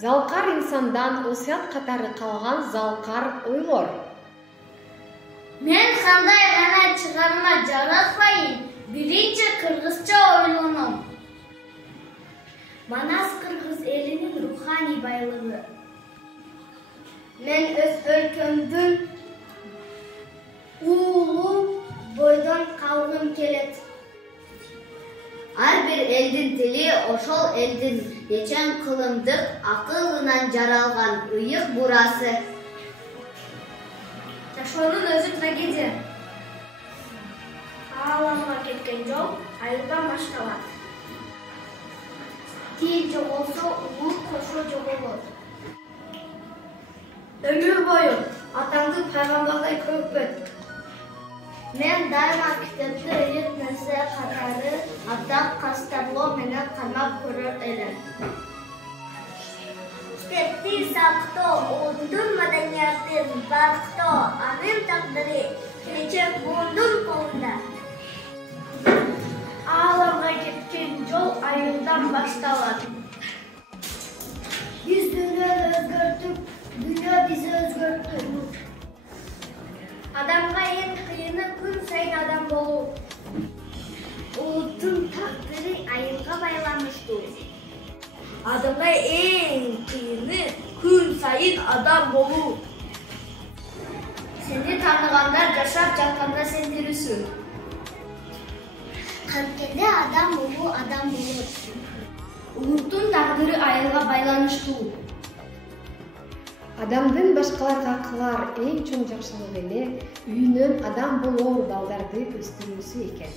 Залкар инсандан осуят катары калган залкар ойлор. Мен кандай гана чыгарма жаратпайын, биринчи кыргызча ойлоном. Манас кыргыз элинин руханий байлыгы. Мен өз өлкөмдүн улуу бойдон калгым келет. Ар бир элдин тили ошол элдин ечен кылымдык акылынан жаралган ыйык бурасы. Жашоонун өзү трагедия. Ааламга кеткен жол айылдан башталат. Тил жоголсо, улут кошо жоголот. Өмүр бою атаңды пайгамбардай көрүп өт. Мен дайыма китепти ыйык нерсе катары атам кастарлоо менен кармап көрөр элем. Китепти сактоо, улуттун маданиятын бактоо, анын тагдыры келечек бурундун колунда. Ааламга кеткен жол айылдан башталат. Биз дүйнөнү өзгөрттүк, дүйнө бизди өзгөрттү. Адамга эң кыйыны күн сайын адам болуу. Улуттун тагдыры айылга байланыштуу. Адамга эң кыйыны күн сайын адам болуу. Сени тааныгандар жашап жатканда сен тирүүсүң. Канткенде адам болуу адам болот. Улуттун тагдыры айылга байланыштуу. Адамдын башкаларга кылар эң чоң жакшылыгы эле үйүнөн адам болоор балдарды өстүрүүсү экен.